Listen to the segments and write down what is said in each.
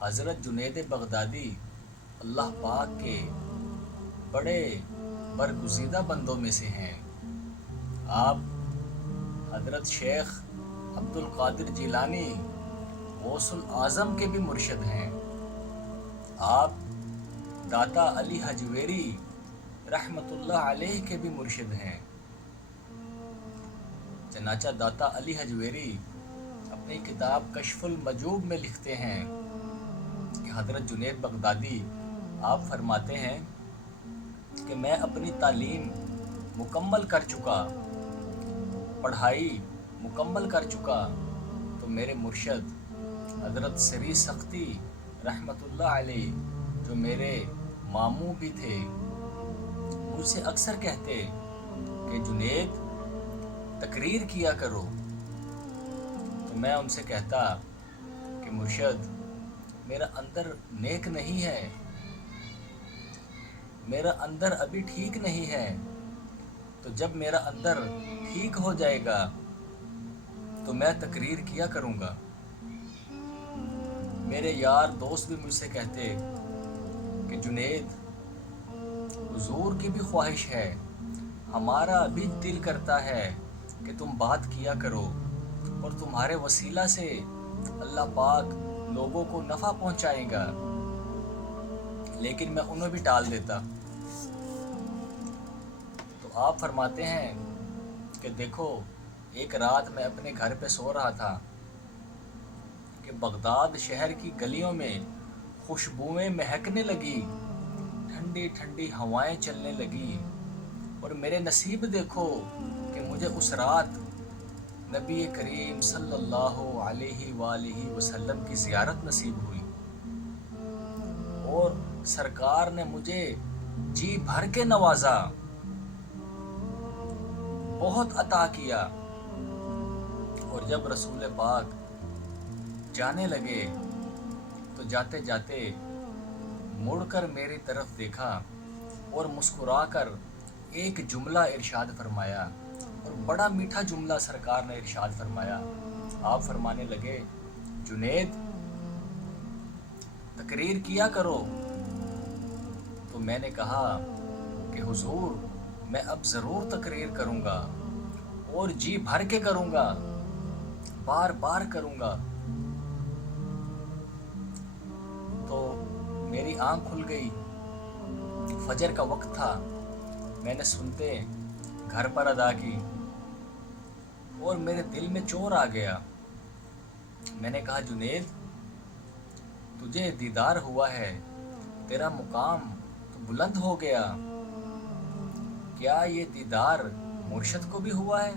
حضرت جنید بغدادی اللہ پاک کے بڑے برگزیدہ بندوں میں سے ہیں۔ آپ حضرت شیخ عبد القادر جیلانی غوث الاعظم کے بھی مرشد ہیں۔ آپ داتا علی حجویری رحمۃ اللہ علیہ کے بھی مرشد ہیں۔ چنانچہ داتا علی حجویری اپنی کتاب کشف المجوب میں لکھتے ہیں کہ حضرت جنید بغدادی آپ فرماتے ہیں کہ میں اپنی تعلیم مکمل کر چکا، پڑھائی مکمل کر چکا تو میرے مرشد حضرت سری سختی رحمۃ اللہ علیہ جو میرے ماموں بھی تھے مجھ سے اکثر کہتے کہ جنید تقریر کیا کرو، تو میں ان سے کہتا کہ مرشد میرا اندر نیک نہیں ہے، میرا اندر ابھی ٹھیک نہیں ہے، تو جب میرا اندر ٹھیک ہو جائے گا تو میں تقریر کیا کروں گا۔ میرے یار دوست بھی مجھ سے کہتے کہ جنید حضور کی بھی خواہش ہے، ہمارا بھی دل کرتا ہے کہ تم بات کیا کرو اور تمہارے وسیلہ سے اللہ پاک لوگوں کو نفع پہنچائے گا، لیکن میں انہیں بھی ٹال دیتا۔ تو آپ فرماتے ہیں کہ دیکھو ایک رات میں اپنے گھر پہ سو رہا تھا کہ بغداد شہر کی گلیوں میں خوشبوئیں مہکنے لگی، ٹھنڈی ٹھنڈی ہوائیں چلنے لگی، اور میرے نصیب دیکھو کہ مجھے اس رات نبی کریم صلی اللہ علیہ وآلہ وسلم کی زیارت نصیب ہوئی اور سرکار نے مجھے جی بھر کے نوازا، بہت عطا کیا۔ اور جب رسول پاک جانے لگے تو جاتے جاتے مڑ کر میری طرف دیکھا اور مسکرا کر ایک جملہ ارشاد فرمایا، اور بڑا میٹھا جملہ سرکار نے ارشاد فرمایا۔ آپ فرمانے لگے جنید تقریر کیا کرو، تو میں نے کہا کہ حضور میں اب ضرور تقریر کروں گا اور جی بھر کے کروں گا، بار بار کروں گا۔ تو میری آنکھ کھل گئی، فجر کا وقت تھا، میں نے سنتے گھر پر ادا کی اور میرے دل میں چور آ گیا۔ میں نے کہا جنید تجھے دیدار ہوا ہے، تیرا مقام تو بلند ہو گیا، کیا یہ دیدار مرشد کو بھی ہوا ہے؟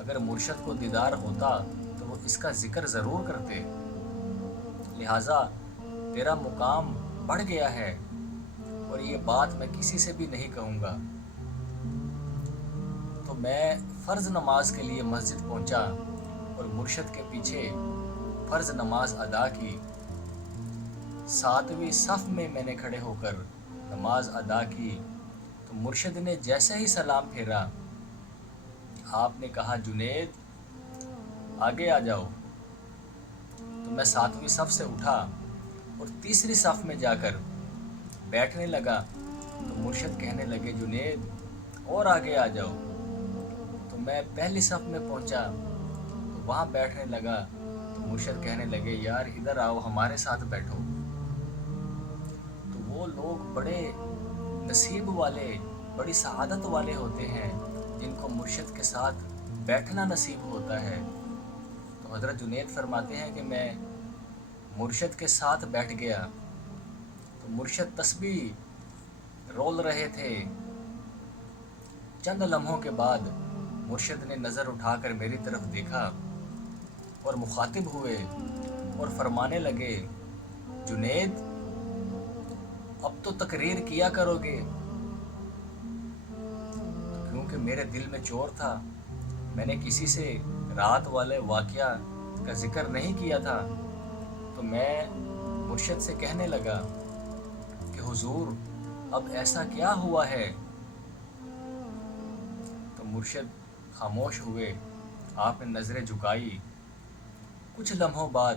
اگر مرشد کو دیدار ہوتا تو وہ اس کا ذکر ضرور کرتے، لہٰذا تیرا مقام بڑھ گیا ہے اور یہ بات میں کسی سے بھی نہیں کہوں گا۔ تو میں فرض نماز کے لیے مسجد پہنچا اور مرشد کے پیچھے فرض نماز ادا کی۔ 7ویں صف میں نے کھڑے ہو کر نماز ادا کی تو مرشد نے جیسے ہی سلام پھیرا آپ نے کہا جنید آگے آ جاؤ۔ تو میں 7ویں صف سے اٹھا اور تیسری صف میں جا کر بیٹھنے لگا تو مرشد کہنے لگے جنید اور آگے آ جاؤ۔ تو میں پہلی صف میں پہنچا تو وہاں بیٹھنے لگا تو مرشد کہنے لگے یار ادھر آؤ ہمارے ساتھ بیٹھو۔ تو وہ لوگ بڑے نصیب والے، بڑی سعادت والے ہوتے ہیں جن کو مرشد کے ساتھ بیٹھنا نصیب ہوتا ہے۔ تو حضرت جنید فرماتے ہیں کہ میں مرشد کے ساتھ بیٹھ گیا تو مرشد تسبیح رول رہے تھے۔ چند لمحوں کے بعد مرشد نے نظر اٹھا کر میری طرف دیکھا اور مخاطب ہوئے اور فرمانے لگے جنید اب تو تقریر کیا کرو گے۔ کیونکہ میرے دل میں چور تھا، میں نے کسی سے رات والے واقعہ کا ذکر نہیں کیا تھا، تو میں مرشد سے کہنے لگا کہ حضور اب ایسا کیا ہوا ہے؟ تو مرشد خاموش ہوئے، آپ نے نظریں جھکائی، کچھ لمحوں بعد